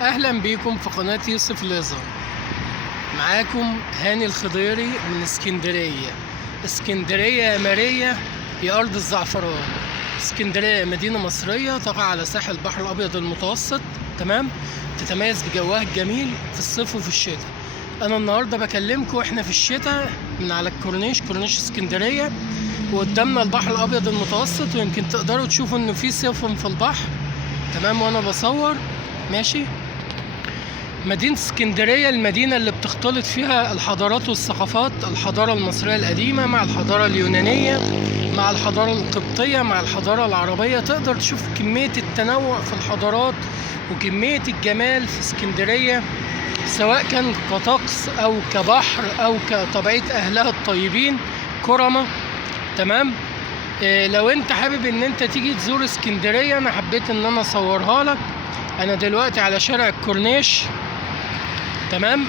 اهلا بيكم في قناة يوسف ليزر. معاكم هاني الخضيري من اسكندرية. اسكندرية يا ماريا يا ارض الزعفران. اسكندرية مدينة مصرية تقع على ساحل البحر الابيض المتوسط، تمام. تتميز بجوها الجميل في الصيف وفي الشتاء. انا النهارده بكلمكم احنا في الشتاء من على كورنيش اسكندرية، وقدامنا البحر الابيض المتوسط، ويمكن تقدروا تشوفوا انه في سفن في البحر، تمام. وانا بصور ماشي. مدينة اسكندرية المدينة اللي بتختلط فيها الحضارات والثقافات، الحضارة المصرية القديمة مع الحضارة اليونانية مع الحضارة القبطية مع الحضارة العربية. تقدر تشوف كمية التنوع في الحضارات وكمية الجمال في اسكندرية، سواء كان كطقس أو كبحر أو كطبيعة أهلها الطيبين كرمة، تمام. لو انت حابب ان انت تيجي تزور اسكندرية، انا حبيت ان انا اصورها لك. انا دلوقتي على شارع الكورنيش، تمام.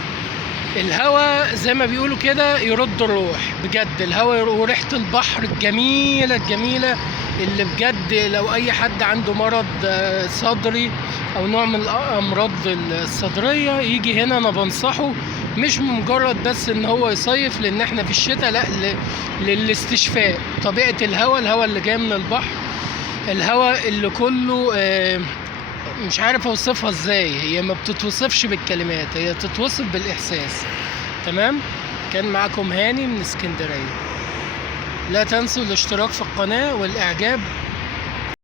الهوا زي ما بيقولوا كده يرد الروح بجد، الهوا وريحة البحر الجميلة اللي بجد لو اي حد عنده مرض صدري او نوع من الامراض الصدرية يجي هنا. انا بنصحه مش مجرد بس ان هو يصيف، لان احنا في الشتاء، لا، للاستشفاء. طبيعة الهوا اللي جاي من البحر، الهوا اللي كله مش عارف اوصفها ازاي، هي ما بتتوصفش بالكلمات، هي تتوصف بالاحساس، تمام. كان معكم هاني من اسكندرية. لا تنسوا الاشتراك في القناة والاعجاب